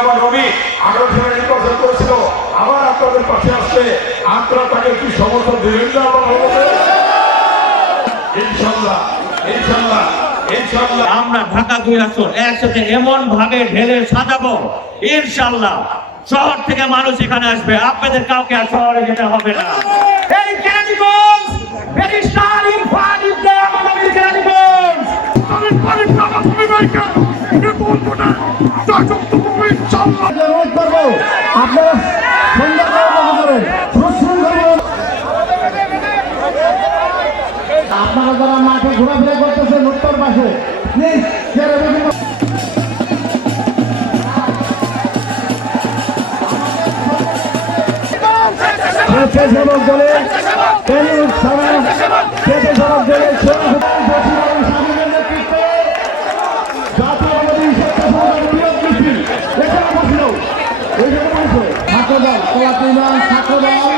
আমার রবি নির্বাচন করেছিল আবার আপনাদের পাশে আসছে। আপনারা তাকে কি সমর্থন দিবেন না আমার? ইনশাল্লাহ ইনশাল্লাহ আমরা ঢাকা দুই আসর একসাথে এমন ভাবে ঢেলে সাজাবো। ইনশাল্লাহ শহর থেকে মানুষ এখানে আসবে। আপনাদের কাউকে আর শহরে যেতে হবে না। এই কেরানীগঞ্জ ব্যারিস্টার ইরফান আমাদের কেরানীগঞ্জ আপনারা আপনারা যারা মাঠে ঘোরাফেরা করতেছেন উত্তর পাশে প্লিজ স্বেচ্ছাসেবক দলের টেনিস স্বেচ্ছাসেবক দলের সভাপতি বসিরহাট স্বামীর নেতৃত্বে জাতীয়বাদী স্বেচ্ছাসেবক বিরোধ মিছিল এখানে বসল এইখানে বসে কলাপ ইউনিয়ন ছাত্রদল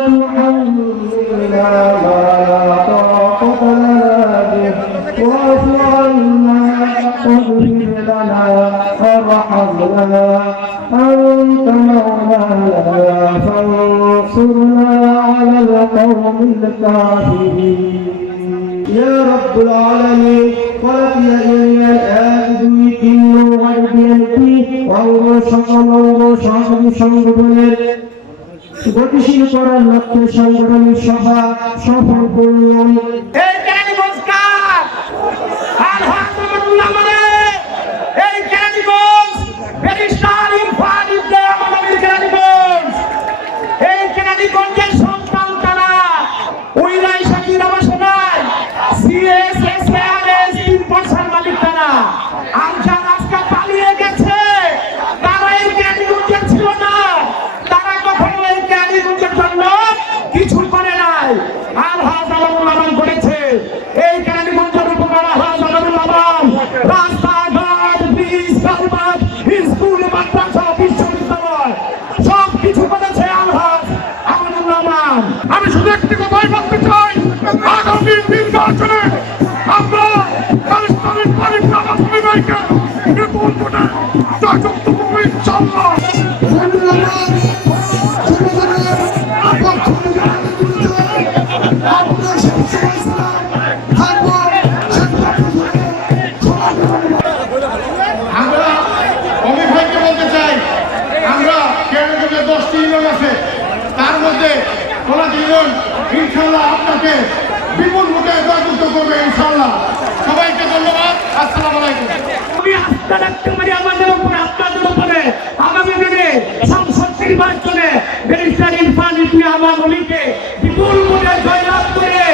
করার লক্ষ্যে সংগঠনের সভা সফল করলেন এই কেরানীগঞ্জ নির্বাচনে আমরা পাকিস্তানের পারিপ্লা মাধ্যমে ভাইকে এ বলব না ইনশাল্লাহ দশটি ইউনিয়ন আছে, তার মধ্যে কোলা ইউনিয়ন ইনশাল্লাহ আপনাকে বিপুল ভোটে জয়যুক্ত করবে ইনশাল্লাহ সবাইকে ধন্যবাদ। আসসালাম আলাইকুম। আমি আস্থা রাখতে পারি আমাদের উপরে, আপনাদের উপরে। আগামী দিনে সংসদ নির্বাচনে ব্যারিস্টার ইরফান ইসমি আমার বিপুল ভোটে জয়লাভ করে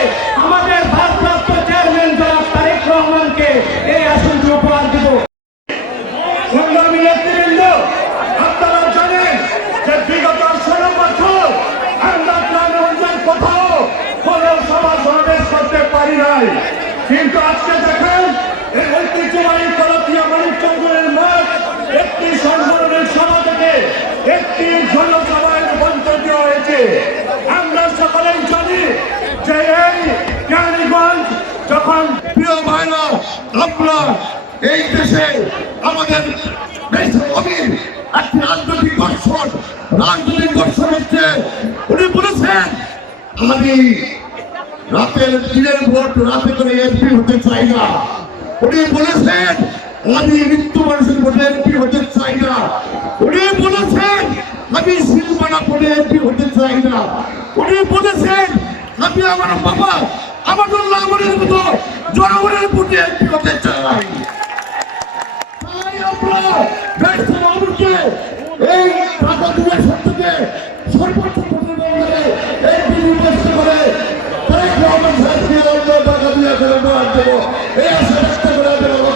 আমাদের ভারপ্রাপ্ত চেয়ারম্যান জনাব তারেক রহমানকে এই আসনটি উপহার দেব সংগ্রামী নেতৃবৃন্দ আপনারা জানেন যে বিগত ষোলো বছর আমরা গ্রামগঞ্জের কোথাও কোনো সভা সমাবেশ করতে পারি নাই। কিন্তু আজকে দেখেন, এই ঐতিহ্যবাহী কলতিয়া মানিকচন্দ্রের মাঠ একটি সংগঠনের সভা থেকে একটি জনসভায় দেওয়া হয়েছে। আমরা সকলেই জানি যে এই জ্ঞানীগঞ্জ যখন প্রিয় ভাইরা, আপনার এই দেশে আমাদের দেশ অমির একটি রাজনৈতিক দর্শন রাজনৈতিক দর্শন হচ্ছে। উনি বলেছেন, আমি রাতে আমাদের দিনের ভোট রাতে করে এমপি হতে চাই না। উনি বলেছেন, আমি মৃত্যু মানুষের ভোটে এমপি হতে চাই না। উনি বলেছেন, আমি সিলমানা ভোটে এমপি হতে চাই না। উনি বলেছেন, আমি আমার বাবা আমাদুল্লাহ আমাদের মতো জনগণের ভোটে এমপি হতে চাই। তাই আমরা ব্যস্ত মানুষকে এই টাকা দিয়ে সর্বোচ্চ প্রতিবন্ধে এই নির্বাচন করে তাই গ্রামের সাথে অন্য টাকা দিয়ে করে দেওয়ার জন্য এই আশা ব্যক্ত করে দেওয়ার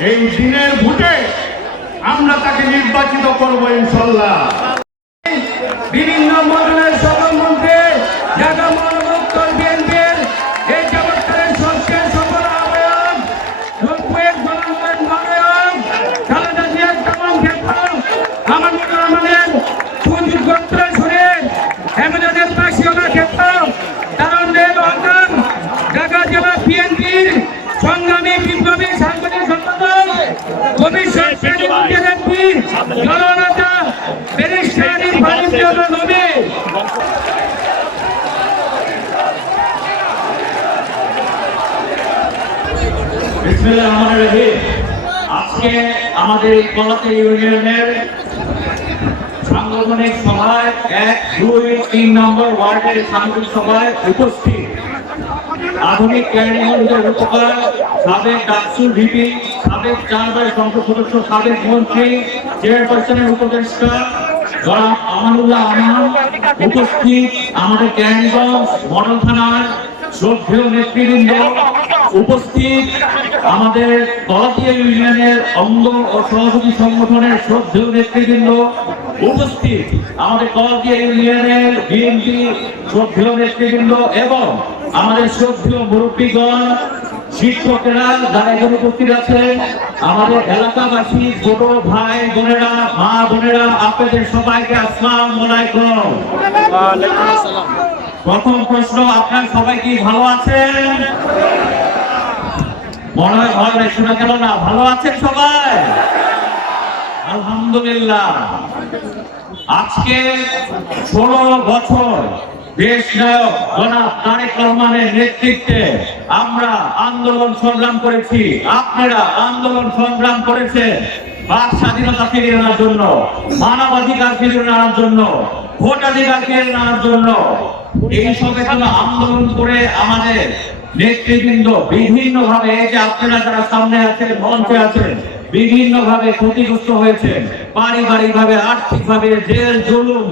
এই দিনের ভোটে আমরা তাকে নির্বাচিত করব ইনশাল্লাহ। বিভিন্ন মন্ডলের জননেতা ব্যারিস্টার ইরফান রহিম। আজকে আমাদের এই কলাতে ইউনিয়নের সাংগঠনিক সভায় এক, দুই, তিন নম্বর ওয়ার্ডের সাংগঠনিক সভায় উপস্থিত আধুনিক ক্যারিয়ার রূপকার সাবেক ডাকসু ভিপি, সাবেক চারবার সংসদ সদস্য, সাবেক মন্ত্রী চেয়ারপারসনের উপদেষ্টা আমানুল্লাহ আমান উপস্থিত আমাদের ক্যারিগঞ্জ মডেল থানার শ্রদ্ধেয় নেতৃবৃন্দ উপস্থিত আমাদের ইউনিয়নের অঙ্গ ও সহযোগী সংগঠনের শ্রদ্ধেয় নেতৃবৃন্দ উপস্থিত আমাদের গলাতিয়া ইউনিয়নের বিএনপি শ্রদ্ধেয় নেতৃবৃন্দ এবং আমাদের শ্রদ্ধেয় মুরব্বীগণ শিক্ষকেরা উপস্থিত আছেন, আমাদের এলাকাবাসী, ছোট ভাই বোনেরা, মা বোনেরা, আপনাদের সবাইকে আসসালাম আলাইকুম। প্রথম প্রশ্ন, আপনার সবাই কি ভালো আছেন? মনে হয় নেই শোনা গেল না, ভালো আছেন সবাই? আলহামদুলিল্লাহ। আজকে ষোলো বছর দেশ নায়ক রহমানের নেতৃত্বে আমরা আন্দোলন সংগ্রাম করেছি। আপনারা আন্দোলন সংগ্রাম করেছেন বাক স্বাধীনতা আনার জন্য, মানবাধিকার আনার জন্য, ভোটাধিকার আনার জন্য। এই আন্দোলন করে আমাদের নেতৃবৃন্দ বিভিন্ন ভাবে যে আপনারা যারা সামনে আছেন, মঞ্চে আছেন বিভিন্ন ভাবে ক্ষতিগ্রস্ত হয়েছেন। পারিবারিক ভাবে আর্থিক ভাবে জেল, জুলুম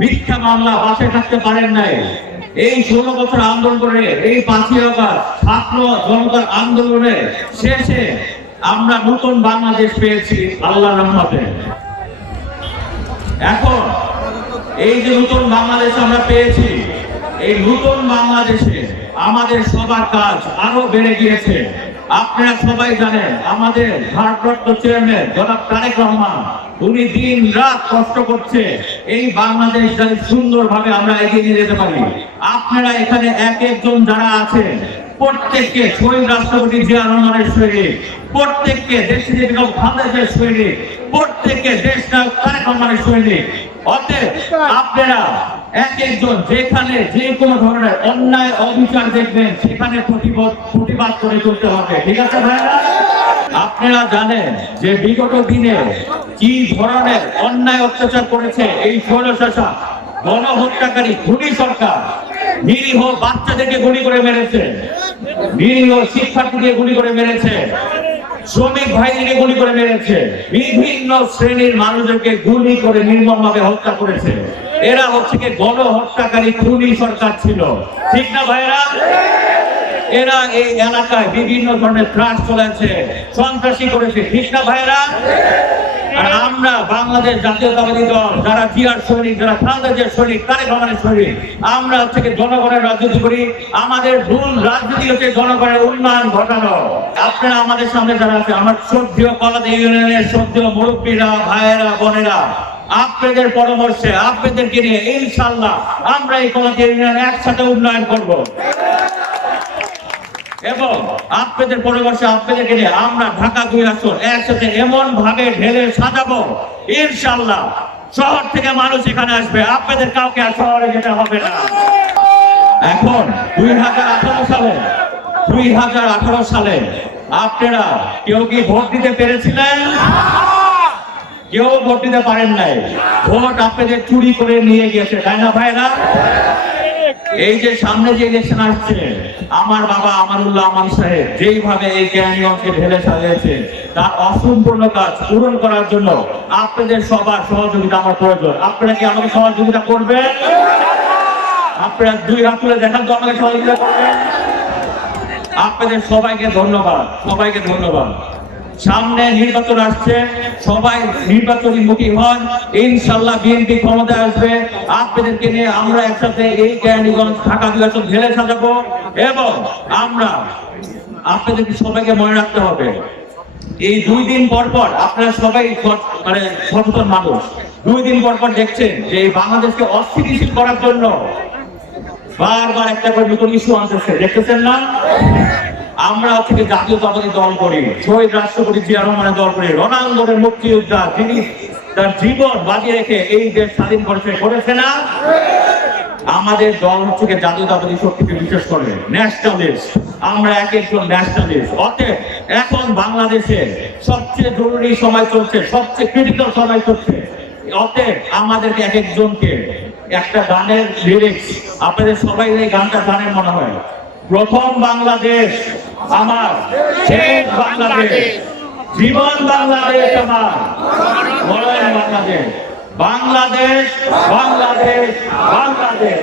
মিথ্যা মামলা বাসে থাকতে পারেন নাই। এই ষোলো বছর আন্দোলন করে এই পাঁচই অগস্ট ছাত্র জনতার আন্দোলনে শেষে আমরা নতুন বাংলাদেশ পেয়েছি আল্লাহ রহমতে। এখন এই যে নতুন বাংলাদেশ আমরা পেয়েছি, এই নতুন বাংলাদেশে আমাদের সবার কাজ আরও বেড়ে গিয়েছে। আপনারা সবাই জানেন, আমাদের ভারপ্রাপ্ত চেয়ারম্যান জনাব তারেক রহমান, উনি দিন রাত কষ্ট করছে। এই বাংলাদেশ যাতে সুন্দরভাবে আমরা এগিয়ে নিয়ে যেতে পারি। আপনারা এখানে এক একজন যারা আছেন, প্রত্যেককে শহীদ রাষ্ট্রপতি জিয়া রহমানের প্রত্যেককে বেগম খালেদার সৈনিক, প্রত্যেককে দেশ নায়ক তারেক রহমানের অতএব আপনারা এক একজন যেখানে যে কোনো ধরনের অন্যায়, অবিচার দেখবেন, সেখানে প্রতিবাদ প্রতিবাদ করে চলতে হবে। ঠিক আছে ভাইরা আপনারা জানেন যে বিগত দিনে কি ধরনের অন্যায় অত্যাচার করেছে এই স্বৈরশাসক? গণহত্যাকারী খুনি সরকার নিরীহ বাচ্চাদেরকে গুলি করে মেরেছে। নিরীহ শিক্ষার্থীদের গুলি করে মেরেছে। শ্রমিক ভাইদেরকে গুলি করে মেরেছে। বিভিন্ন শ্রেণির মানুষদেরকে গুলি করে নির্মমভাবে হত্যা করেছে। এরা হচ্ছে গণ হত্যাকারী খুনি সরকার ছিল। ঠিক না ভাইরা এরা এই এলাকায় বিভিন্ন ধরনের ত্রাস চলেছে। সন্ত্রাসী করেছে। ঠিক না ভাইরা আর আমরা বাংলাদেশ জাতীয়তাবাদী দল, যারা জিয়ার সৈনিক, যারা খালেদাজের সৈনিক, তারেক রহমানের সৈনিক, আমরা থেকে জনগণের রাজনীতি করি। আমাদের ভুল রাজনীতি হচ্ছে জনগণের উন্নয়ন ঘটানো। আপনারা আমাদের সামনে যারা আছে, আমার শ্রদ্ধেয় কলাদে ইউনিয়নের শ্রদ্ধেয় মুরব্বীরা, ভাইয়েরা, বোনেরা, আপনাদের পরামর্শে, আপনাদেরকে নিয়ে ইনশাল্লাহ আমরা এই কলাদে ইউনিয়ন একসাথে উন্নয়ন করব। এবং আপনাদের পরামর্শে আপনাদেরকে নিয়ে আমরা ঢাকা দুই আসন একসাথে এমন ভাবে ঢেলে সাজাবো। ইনশাল্লাহ শহর থেকে মানুষ এখানে আসবে। আপনাদের কাউকে আর শহরে যেতে হবে না। এখন দুই হাজার আঠারো সালে, দুই হাজার আঠারো সালে আপনারা কেউ কি ভোট দিতে পেরেছিলেন? কেউ ভোট দিতে পারেন নাই। ভোট আপনাদের চুরি করে নিয়ে গিয়েছে, তাই না ভাইরা এই যে সামনে যে ইলেকশন আসছে, আমার বাবা আমানুল্লাহ আমান সাহেব যেইভাবে এই জ্ঞানীগঞ্জকে ঢেলে সাজিয়েছে, তার অসম্পূর্ণ কাজ পূরণ করার জন্য আপনাদের সবার সহযোগিতা আমার প্রয়োজন। আপনারা কি আমাকে সহযোগিতা করবেন? আপনারা দুই হাত তুলে দেখান তো আমাকে সহযোগিতা করবেন। আপনাদের সবাইকে ধন্যবাদ সবাইকে ধন্যবাদ। সামনে নির্বাচন আসছে, সবাই নির্বাচনী মুখী হন, ইনশাল্লাহ বিএনপি ক্ষমতায় আসবে। আপনাদেরকে নিয়ে আমরা একসাথে এই কেরানীগঞ্জ, ঢাকা নির্বাচন ঢেলে সাজাবো এবং আমরা আপনাদেরকে সবাইকে মনে রাখতে হবে, এই দুই দিন পর পর আপনারা সবাই মানে সচেতন মানুষ। দুই দিন পর পর দেখছেন যে এই বাংলাদেশকে অস্থিতিশীল করার জন্য বারবার একটা করে নতুন ইস্যু আনতেছে। দেখতেছেন না? আমরা থেকে জাতীয়তাবাদী দল করি। শহীদ রাষ্ট্রপতি জিয়া রহমানের দল করি। রণাঙ্গনের মুক্তিযোদ্ধা যিনি তার জীবন বাজি রেখে এই দেশ স্বাধীন করেছে করেছে না? আমাদের দল হচ্ছে গিয়ে জাতীয়তাবাদী শক্তিকে বিশ্বাস করে ন্যাশনালিস্ট আমরা এক একজন ন্যাশনালিস্ট অতএব এখন বাংলাদেশে সবচেয়ে জরুরি সময় চলছে, সবচেয়ে ক্রিটিক্যাল সময় চলছে। অতএব আমাদেরকে এক একজনকে একটা গানের লিরিক্স আপনাদের সবাই এই গানটা জানেন মনে হয়। প্রথম বাংলাদেশ আমার, শেষ বাংলাদেশ। জীবন বাংলাদেশ আমার, মরণ বাংলাদেশ। বাংলাদেশ বাংলাদেশ বাংলাদেশ।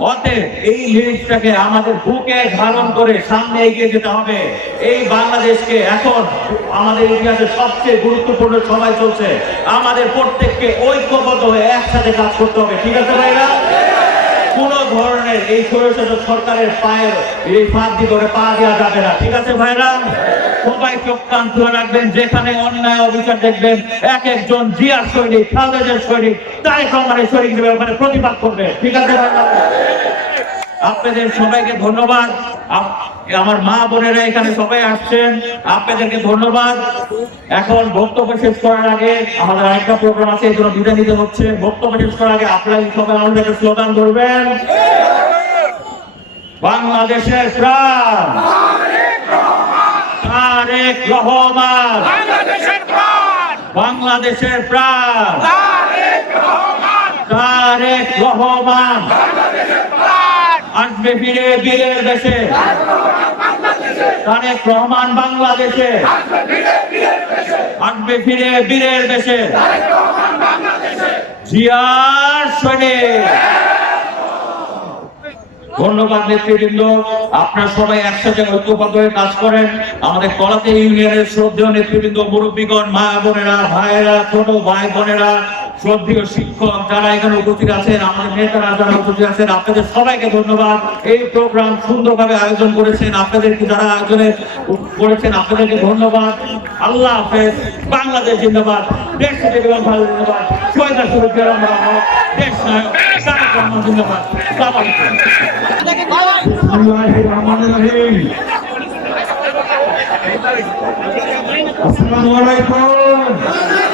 অতএব এই লিরিক্সটাকে আমাদের বুকে ধারণ করে সামনে এগিয়ে যেতে হবে। এই বাংলাদেশকে এখন আমাদের ইতিহাসে সবচেয়ে গুরুত্বপূর্ণ সময় চলছে। আমাদের প্রত্যেককে ঐক্যবদ্ধ হয়ে একসাথে কাজ করতে হবে। ঠিক আছে ভাইরা? কোন ধরনের এই স্বৈরশাসক সরকারের পায়ের এই ফাঁদ দিয়ে করে পা দেওয়া যাবে না। ঠিক আছে ভাইরা? সবাই চোখ কান খোলা রাখবেন, যেখানে অন্যায় অবিচার দেখবেন, এক একজন জিয়ার সৈনিক, খালেদের সৈনিক, তাই রহমানের সৈনিক ব্যাপারে প্রতিবাদ করবে। ঠিক আছে ভাইরা? আপনাদের সবাইকে ধন্যবাদ। আমার মা বোনেরা এখানে সবাই আসছেন। আপনাদেরকে ধন্যবাদ। এখন বক্তব্য শেষ করার আগে আমাদের আরেকটা প্রোগ্রাম আছে এই জন্য বিদায় নিতে হচ্ছে। বক্তব্য শেষ করার আগে আপনারা সবাই আমাদের একটা স্লোগান ধরবেন? বাংলাদেশের প্রাণ। রহমান। বাংলাদেশের প্রাণ। বাংলাদেশের তারেক রহমান। রহমান প্রাণ আসবে ফিরে বীরের দেশে বাংলাদেশে। আসবে ফিরে বীরের দেশে জিয়ার ধন্যবাদ নেতৃবৃন্দ। আপনারা সবাই একসাথে ঐক্যবদ্ধ হয়ে কাজ করেন। আমাদের কলাতে ইউনিয়নের শ্রদ্ধেয় নেতৃবৃন্দ, মুরব্বীগণ, মা বোনেরা, ভাইয়েরা, ছোট ভাই বোনেরা শ্রদ্ধেয় শিক্ষক যারা এখানে উপস্থিত আছেন, আমাদের নেতারা যারা উপস্থিত আছেন, আপনাদের সবাইকে ধন্যবাদ। এই প্রোগ্রাম সুন্দরভাবে আয়োজন করেছেন, আপনাদেরকে যারা আয়োজনে করেছেন, আপনাদেরকে ধন্যবাদ। আল্লাহ হাফেজ। বাংলাদেশ জিন্দাবাদ। দেশ থেকে ভালো জিন্দাবাদ। আসসালামু আলাইকুম।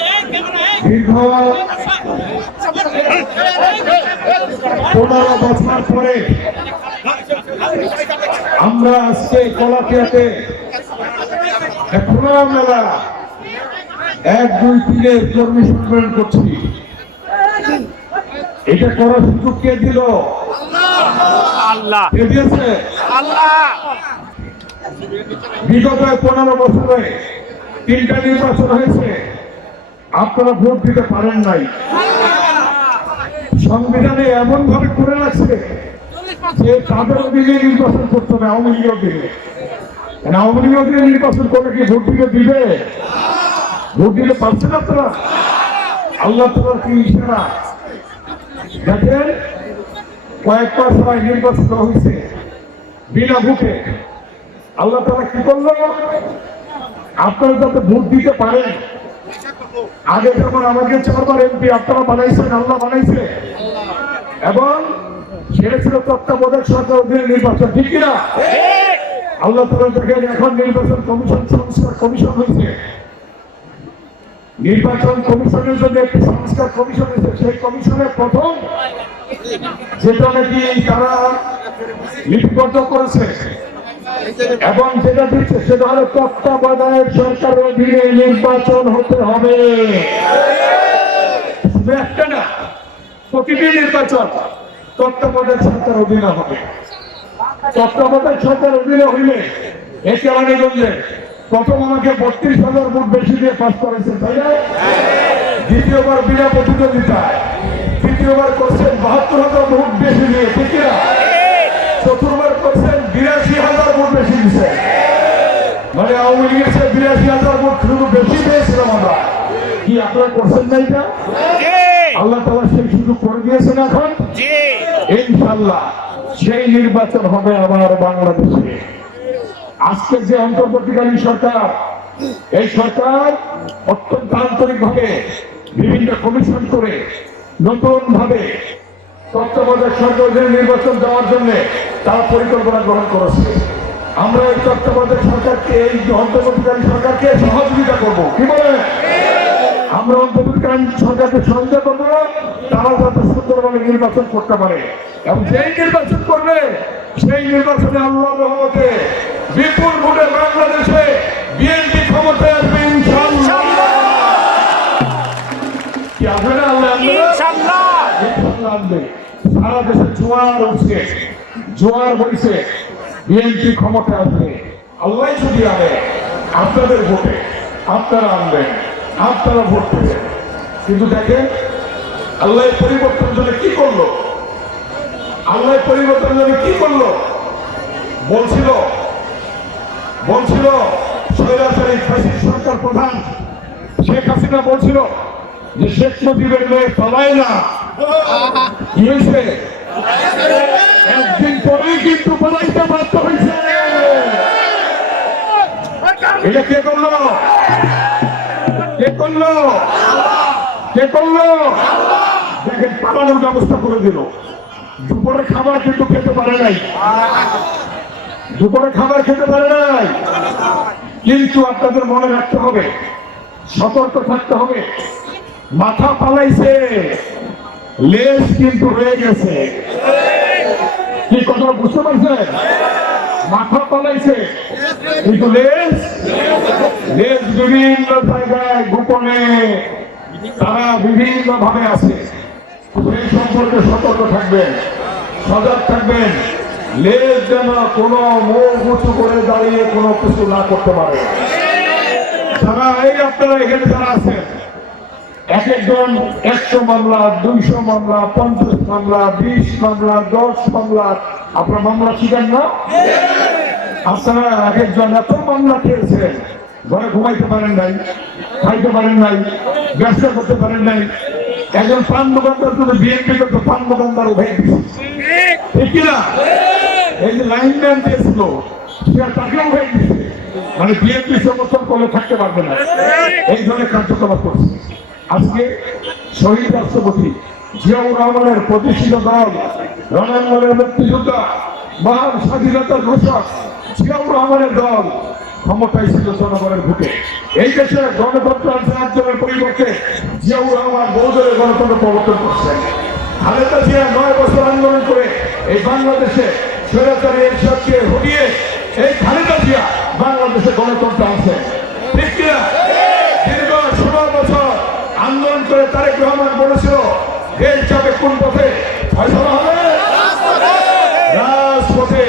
দীর্ঘ পনেরো বছর পরে আমরা আজকে কলাপিয়াতে এক খোলা মেলা এক দুই তিনের কর্মী সম্মেলন করছি। এটা করার সুযোগ কে দিল? আল্লাহ। কে দিয়েছে? আল্লাহ। বিগত পনেরো বছরে তিনটা নির্বাচন হয়েছে। আপনারা ভোট দিতে পারেন নাই। সংবিধানে এমন ভাবে করে রাখছে যে তাদের অধীনে নির্বাচন করতে হবে, আওয়ামী লীগের কেন আওয়ামী লীগের অধীনে নির্বাচন করলে কি ভোট দিতে দিবে? ভোট দিতে পারছেন আপনারা আল্লাহ তোমার কি ইশারা? দেখেন কয়েক মাস হয় নির্বাচন হয়েছে, বিনা ভোটে। আল্লাহ তারা কি করল? আপনারা যাতে ভোট দিতে পারেন আগে যেমন আমাকে চারবার এমপি আপনারা বানাইছেন আল্লাহ বানাইছে। এবং সেটা ছিল তত্ত্বাবধায়ক সরকার অধীনে নির্বাচন, ঠিক কিনা? আল্লাহ তালা দেখেন এখন নির্বাচন কমিশন, সংস্কার কমিশন হয়েছে নির্বাচন কমিশনের জন্য একটি সংস্কার কমিশন হয়েছে সেই কমিশনের প্রথম যেটা নাকি তারা লিপিবদ্ধ করেছে। এবং যেটা দিচ্ছে সেটা হলো তত্ত্বাবধায়ক সরকার অধীনে নির্বাচন হতে হবে। প্রতিটি নির্বাচন তত্ত্বাবধায়ক সরকার অধীনে হবে। তত্ত্বাবধায়ক সরকার অধীনে হইলে প্রথম আমাকে বত্রিশ হাজার ভোট বেশি দিয়ে পাস করেছে, তাই না? দ্বিতীয়বার বিনা প্রতিদ্বন্দ্বিতায়, তৃতীয়বার করছেন বাহাত্তর হাজার ভোট বেশি দিয়ে, ঠিক না চতুর্থবার বেশি দিচ্ছে মানে আওয়ামী লীগের বিরাশি হাজার ভোট শুধু বেশি পেয়েছিলাম আমরা। কি আপনারা করছেন না এটা? আল্লাহ তালা সেই সুযোগ করে দিয়েছেন এখন। ইনশাল্লাহ সেই নির্বাচন হবে আবার বাংলাদেশে। আজকে যে অন্তর্বর্তীকালীন সরকার এই সরকার অত্যন্ত আন্তরিক ভাবে বিভিন্ন কমিশন করে নতুন ভাবে তত্ত্বাবধায়ক সরকারের নির্বাচন দেওয়ার জন্য তারা পরিকল্পনা গ্রহণ করেছে। আমরা এই তত্ত্বাবধায়ক সরকারকে এই অন্তর্বর্তীকালীন সরকারকে সহযোগিতা করব। কি বলে? আমরা অন্তর্বর্তীকালীন সরকারকে সহযোগিতা করব তারা যাতে সুন্দরভাবে নির্বাচন করতে পারে। এবং যেই নির্বাচন করবে সেই নির্বাচনে আল্লাহ রহমতে বিপুল ভোটে বাংলাদেশে বিএনপি ক্ষমতায় আসবে কি আসবে না আল্লাহ আনবে। সারা দেশে জোয়ার উঠছে জোয়ার বইছে। বিএনপি ক্ষমতায় আসবে, আল্লাহ যদি আনে, আপনাদের ভোটে আপনারা আনবেন, আপনারা ভোট দেবেন। কিন্তু দেখেন, আল্লাহ পরিবর্তন জন্য কি করল? আল্লাহ পরিবর্তন জন্য কি করল? বলছিল বলছিল স্বৈরাচারী ফাঁসির সরকার প্রধান শেখ হাসিনা বলছিল যে শেখ মুজিবের মেয়ে পালায় না। একদিন পরেই কিন্তু পালাইতে বাধ্য হয়েছে। এটা কে করল? কে করল? কে করল? দেখেন, পালানোর ব্যবস্থা করে দিল। দুপুরে খাবার কিন্তু খেতে পারে নাই। দুপুরে খাবার খেতে পারে নাই। কিন্তু আপনাদের মনে রাখতে হবে, সতর্ক থাকতে হবে। মাথা পালাইছে। লেজ কিন্তু রয়ে গেছে। কি কথা বুঝতে পারছেন? মাথা পালাইছে। কিন্তু লেজ লেজ বিভিন্ন জায়গায় গোপনে তারা বিভিন্ন ভাবে আছে সেই সম্পর্কে সতর্ক থাকবেন, সজাগ থাকবেন। লেজ যেন কোনো মুখ উঁচু করে দাঁড়িয়ে কোনো কিছু না করতে পারে। যারা এই আপনারা এখানে যারা আছেন এক একজন একশো মামলা, দুইশো মামলা, পঞ্চাশ মামলা, বিশ মামলা, দশ মামলা। আপনার মামলা শিখেন না? আপনারা এক একজন এত মামলা খেয়েছেন। ঘরে ঘুমাইতে পারেন নাই, খাইতে পারেন নাই, ব্যবসা করতে পারেন নাই। একজন পান দোকানদার যদি বিএনপি করতো পান দোকানদার হয়ে গেছে ঠিক কিনা এই যে লাইনম্যান দিয়েছিল সেটা তাকেও হয়ে গেছে মানে বিএনপি সমর্থন করলে থাকতে পারবে না। এই ধরনের কার্যকলাপ করছে। আজকে শহীদ রাষ্ট্রপতি জিয়াউর রহমানের প্রতিষ্ঠিত দল, রণাঙ্গনের মুক্তিযোদ্ধা মহান স্বাধীনতার ঘোষক জিয়াউর রহমানের দল ক্ষমতায় ছিল জনগণের ভোটে এই দেশে গণতন্ত্র একজনের পরিবর্তে জিয়াউর রহমান বহুদলের গণতন্ত্র প্রবর্তন করছেন। খালেদা জিয়া নয় বছর আন্দোলন করে এই বাংলাদেশে স্বৈরাচারী এরশাদকে হটিয়ে এই খালেদা জিয়া বাংলাদেশে গণতন্ত্র আছে ঠিক কিনা দীর্ঘ ষোলো করে তারেক রহমান বলেছিল দেশ যাবে কোন পথে? ফয়সলা হবে? রাজপথে।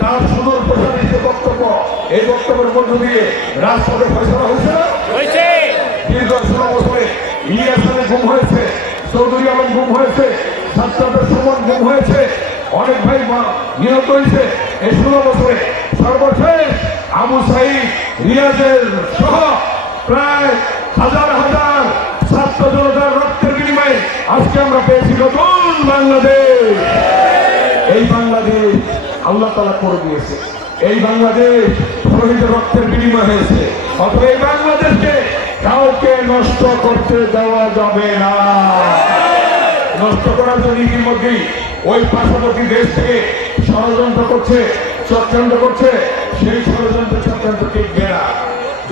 তার সুদূর প্রসারিত যে বক্তব্য এই বক্তব্যের মধ্য দিয়ে রাজপথে ফয়সলা হয়েছে? না দীর্ঘ ষোলো বছরে ইলিয়াসের গুম হয়েছে চৌধুরী আলম গুম হয়েছে ছাত্রদের সুমন গুম হয়েছে অনেক ভাই মা- নিহত হয়েছে। এই ষোলো বছরে সর্বশেষ আবু সাইদ রিয়াজের সহ প্রায় হাজার হাজার ছাত্র জনতার রক্তের বিনিময়ে আজকে আমরা পেয়েছি নতুন বাংলাদেশ। এই বাংলাদেশ আল্লাহ তালা করে দিয়েছে। এই বাংলাদেশ শহীদের রক্তের বিনিময় হয়েছে। অথবা এই বাংলাদেশকে কাউকে নষ্ট করতে দেওয়া যাবে না। নষ্ট করার জন্য ইতিমধ্যেই ওই পাশাপাশি দেশ থেকে ষড়যন্ত্র করছে চক্রান্ত করছে, সেই ষড়যন্ত্র চক্রান্ত টিকবে না।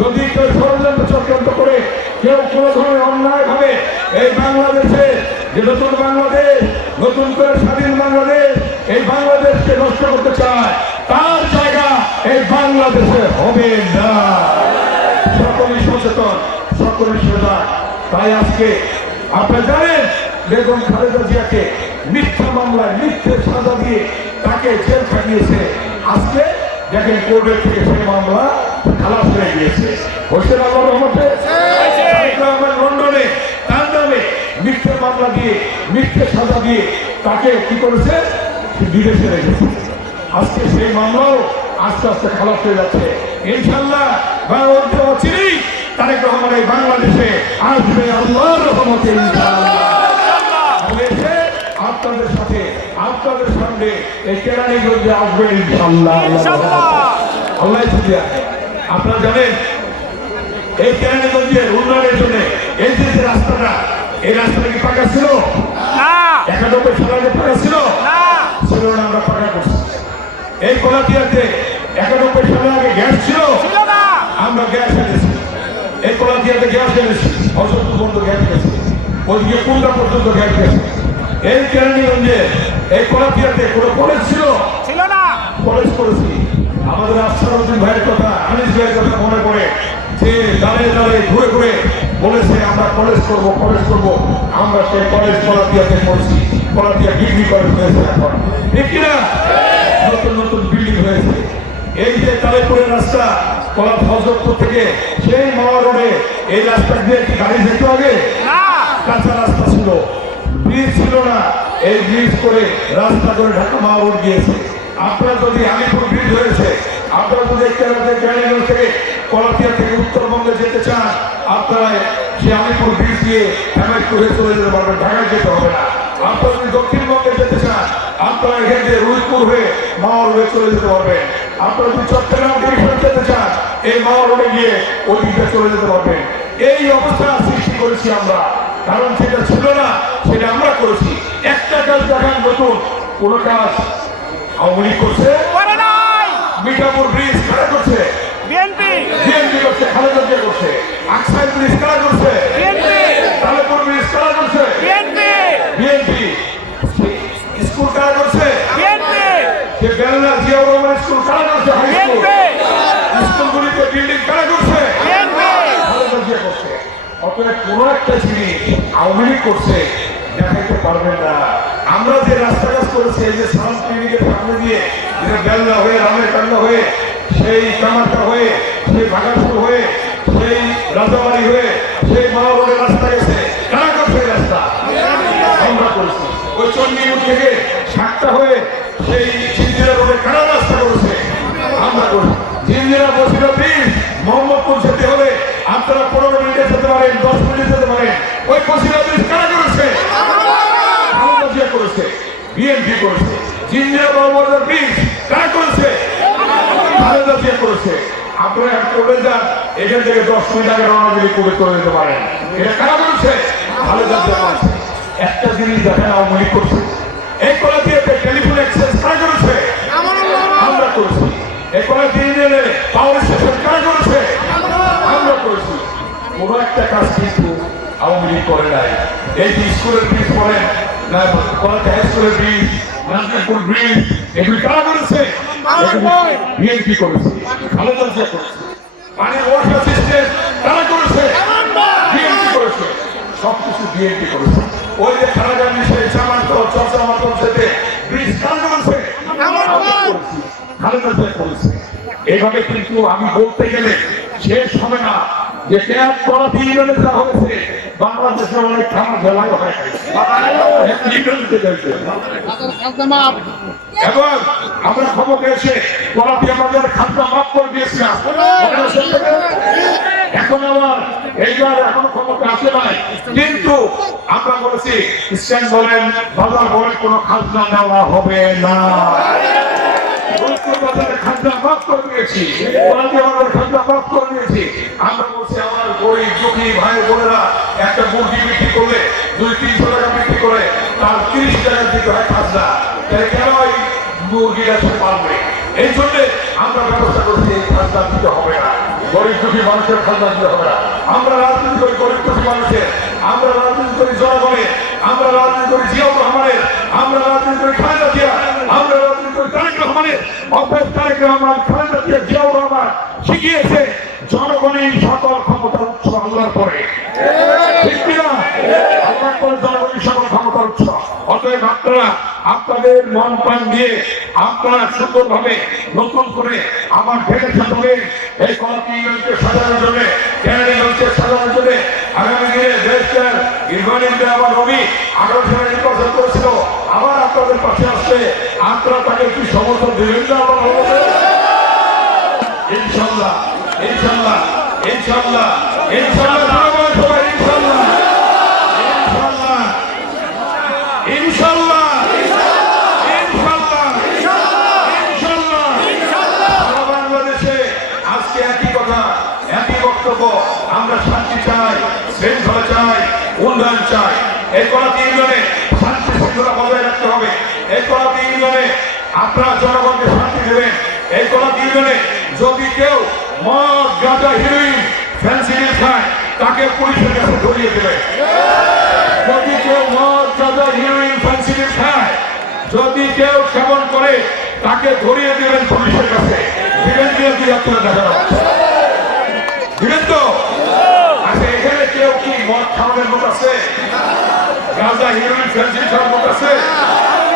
যদি কেউ ষড়যন্ত্র চক্রান্ত করে কেউ কোনো ধরনের অন্যায় ভাবে এই বাংলাদেশে যে নতুন বাংলাদেশ নতুন করে স্বাধীন বাংলাদেশ এই বাংলাদেশকে নষ্ট করতে চায় তার জায়গা এই বাংলাদেশে হবে না। সকলেই সচেতন সকলেই সজাগ তাই আজকে আপনারা জানেন বেগম খালেদা জিয়াকে মিথ্যা মামলায় মিথ্যে সাজা দিয়ে তাকে জেল খাটিয়েছে আজকে দেখেন কোর্টের থেকে সেই মামলা খালাস হয়ে গিয়েছে। হোসেন আল্লাহ রহমতে তারেক রহমান লন্ডনে তার নামে মিথ্যে মামলা দিয়ে মিথ্যে সাজা দিয়ে তাকে কি করেছে? বিদেশে রেখেছে আজকে সেই মামলাও আস্তে আস্তে খালাস হয়ে যাচ্ছে। ইনশাল্লাহ বা অর্ধ অচিরেই তারেক রহমান এই বাংলাদেশে আসবে আল্লাহর রহমতে আপনাদের সাথে আপনাদের সামনে এই কেরানীগঞ্জে আসবে ইনশাল্লাহ আল্লাহ আপনারা জানেন এই কেরানীগঞ্জের উন্নয়নের জন্য এই যে রাস্তাটা এই রাস্তাটা কি পাকা ছিল? একানব্বই সালে পাকা ছিল? ছিল না আমরা পাকা করছি। এই কলাতিয়াতে একানব্বই সালে আগে গ্যাস ছিল? আমরা গ্যাস এনেছি। এই কলাতিয়াতে গ্যাস এনেছি। অসত্য বন্ধ গ্যাস গেছে ওইদিকে কুন্দা পর্যন্ত গ্যাস গেছে এই কেরানীগঞ্জে এই কলাতিয়াতে কোনো কলেজ ছিল? ছিল না। কলেজ করেছি। আমাদের আফসারউদ্দিন ভাইয়ের কথা আনিস ভাইয়ের কথা মনে পড়ে। যে দাঁড়িয়ে দাঁড়িয়ে ঘুরে ঘুরে বলেছে আমরা কলেজ করব কলেজ করব। আমরা সেই কলেজ কলাতিয়াতে পড়ছি। কলাতিয়া ডিগ্রি কলেজ হয়েছে এখন। ঠিক কিনা? নতুন নতুন বিল্ডিং হয়েছে। এই যে তালেপুরের রাস্তা কলা হজরতপুর থেকে সেই মাওয়া রোডে এই রাস্তা দিয়ে কি গাড়ি যেত আগে? কাঁচা রাস্তা ছিল। ব্রিজ ছিল না। এই ব্রিজ করে রাস্তা করে ঢাকা মা রোড গিয়েছে। আপনারা যদি আলিপুর ব্রিজ হয়েছে আপনারা যদি ক্যারিগঞ্জ থেকে কলাতিয়া থেকে উত্তরবঙ্গে যেতে চান আপনারা আলিপুর ব্রিজ দিয়ে হেমেট করে চলে যেতে পারবেন। ঢাকায় যেতে হবে না। আপনারা যদি দক্ষিণবঙ্গে যেতে চান আপনারা এখান থেকে রুইপুর হয়ে মাওয়া রোডে চলে যেতে পারবেন। আপনারা যদি চট্টগ্রাম বরিশাল যেতে চান এই মাওয়া রোডে গিয়ে ওই দিকে চলে যেতে পারবেন। এই অবস্থা সৃষ্টি করেছি আমরা। কারণ সেটা ছিল না সেটা আমরা করেছি। একটা কাজ দেখান নতুন। কোন কাজ আওয়ামী লীগ করছে? মিঠাপুর ব্রিজ কারা করছে? করছে খালেদা জিয়া করছে। আকসাই ব্রিজ কারা করছে? বিএনপি। তালেপুর ব্রিজ করছে? বিএনপি। বিএনপি। স্কুল কারা করছে? যে বেলনা জিয়াউর রহমান স্কুল কারা করছে? High school. স্কুলগুলিতে বিল্ডিং কারা করছে? খালেদা জিয়া করছে। অতএব কোনো একটা জিনিস আওয়ামী লীগ করছে দেখাইতে পারবেন না। আমরা যে রাস্তা কাজ করেছি এই যে সালাম ক্লিনিকের সামনে দিয়ে যেটা বেলনা হয়ে রামের কান্না হয়ে সেই কামারটা হয়ে, সেই বাগানপুর হয়ে, সেই রাজাবাড়ি হয়ে, সেই মা রোডের রাস্তা গেছে কারা করছে রাস্তা। আমরা করেছি। ওই থেকে সাতটা হয়ে সেই রোডে রাস্তা করেছে। আমরা করি চিন্দিরা বসিরা ব্রিজ মোহাম্মদপুর যেতে হলে আপনারা পনেরো মিনিটে যেতে পারেন, দশ মিনিটে যেতে পারেন। ওই বসিরা ব্রিজ কারা করেছে। করেছে, বিএনপি করেছে কারা করেছে। খালেদা জিয়া করেছে। আপনারা করে যান, এখান থেকে দশ মিনিট আগে রওনা রওনাগুলি করে চলে যেতে পারেন। এটা কারা করেছে খালেদা জিয়া করেছে। একটা জিনিস দেখেন আওয়ামী লীগ করছে এই কলাতিয়াতে টেলিফোন এক্সচেঞ্জ কারা করেছে? আমরা করেছি। এই কলাতিয়া ইউনিয়নে পাওয়ার স্টেশন কারা করেছে? আমরা করেছি। কোনো একটা কাজ কিন্তু আওয়ামী লীগ করে নাই। এই স্কুলের ব্রিজ বলেন, না, কলাতে হাই স্কুলের ব্রিজ নাজপুর ব্রিজ এগুলি কারা করেছে? বিএনপি করেছে? খালেদা জিয়া করেছে পানির ওয়াটার সিস্টেম কারা করেছে? বিএনপি করেছে। সবকিছু বিএনপি করেছে। ওই যে খালেদা মিশে চামান্ত চর্চা মাতন সেতে ব্রিজ কাজ করেছে? খালেদা জিয়া করেছে। এইভাবে কিন্তু আমি বলতে গেলে শেষ হবে না। যে করা হয়েছে বাংলাদেশের অনেক খারাপ এবং আমরা আমাদের খাদ্য মাফ করে এখন আবার এইবার এখনও ক্ষমতা আসে নাই। কিন্তু আমরা বলেছি স্ট্যান্ড বলেন, বাজার বলেন, কোনো খাজনা নেওয়া হবে না। করে দিয়েছি। করে দিয়েছি। আমরা বলছি, আমার গরিব দুঃখী ভাই বোনেরা একটা মুরগি বিক্রি করলে, দুই টাকা বিক্রি করে, তার তিরিশ দিতে হয় খাজনা। তাহলে কেন পারবে এই আমরা ব্যবস্থা করছি, এই খাজনা দিতে হবে না। গরিব দুঃখী মানুষের খাজনা দিতে হবে না। আমরা রাজনীতি করি গরিব দুঃখী মানুষের। আমরা রাজনীতি করি জনগণের। আমরা রাজনীতি করি জিয়াউর রহমানের। আমরা রাজনীতি করি আমরা রহমানের তারেক রহমান খালেদা জিয়া জিয়াউর রহমান শিখিয়েছে জনগণের সকল উৎস আল্লাহর পরে। আপনাদের মন প্রাণ দিয়ে আপনারা সুন্দরভাবে নতুন করে আমার ভেবে থাকবে এই কমিটি ইউনিটকে সাজানোর জন্য ইউনিটকে সাজানোর জন্য আগামী দিনে দেশটার ইরমানিন্দে আমার রবি আঠারো আপনারা তাকে কি সমর্থন দেবেন না আজকে একই কথা, একই বক্তব্য, আমরা শান্তি চাই, শৃঙ্খলা চাই, উন্নয়ন চাই। এই ইউনিয়নে শান্তি শৃঙ্খলা বজায় রাখতে হবে। এই ইউনিয়নে আপনারা জনগণকে শান্তি দেবেন। এই কলাটি ইউনিয়নে যদি কেউ মদ, গাঁজা, হিরোইন ফ্যান্সিডিল খায়, তাকে পুলিশের কাছে ধরিয়ে দেবে। যদি কেউ মদ, গাঁজা, হিরোইন ফ্যান্সিডিল খায়, যদি কেউ সেবন করে, তাকে ধরিয়ে দেবেন পুলিশের কাছে। দিবেন দিয়ে দিয়ে আপনারা দেখানো দিবেন তো? আচ্ছা এখানে কেউ কি মদ খাওয়ানোর লোক আছে? গাঁজা, হিরোইন ফ্যান্সিডিল খাওয়ার লোক আছে?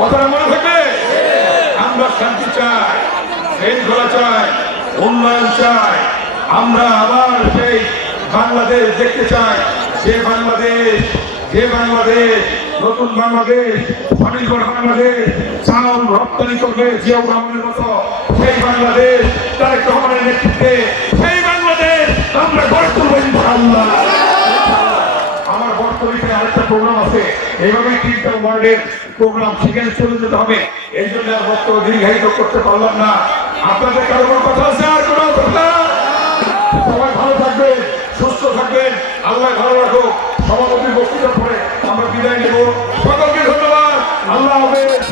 কথাটা মনে থাকবে? আমরা শান্তি চাই শৃঙ্খলা চাই, উন্নয়ন চাই। আমরা আবার সেই বাংলাদেশ দেখতে চাই। যে বাংলাদেশ যে বাংলাদেশ, নতুন বাংলাদেশ স্বনির্ভর বাংলাদেশ, চাউল রপ্তানি করবে জিয়াউর রহমানের মতো। সেই বাংলাদেশ, তারেক রহমানের নেতৃত্বে, সেই বাংলাদেশ আমরা গড়ে তুলবো ইনশাআল্লাহ। আমার বর্তমানে আরেকটা প্রোগ্রাম আছে। এইভাবে তিনটা ওয়ার্ডের প্রোগ্রাম সেখানে চলে যেতে হবে। এই জন্য আর বক্তব্য দীর্ঘায়িত করতে পারলাম না। আপনাদের কারও কোনো কথা আছে আর কোনো কথা? সবাই ভালো থাকবেন, সুস্থ থাকবেন। আল্লাহ ভালো রাখো সভাপতি বক্তৃতা পরে আমরা বিদায় নেব। সকলকে ধন্যবাদ। আল্লাহ হাফেজ।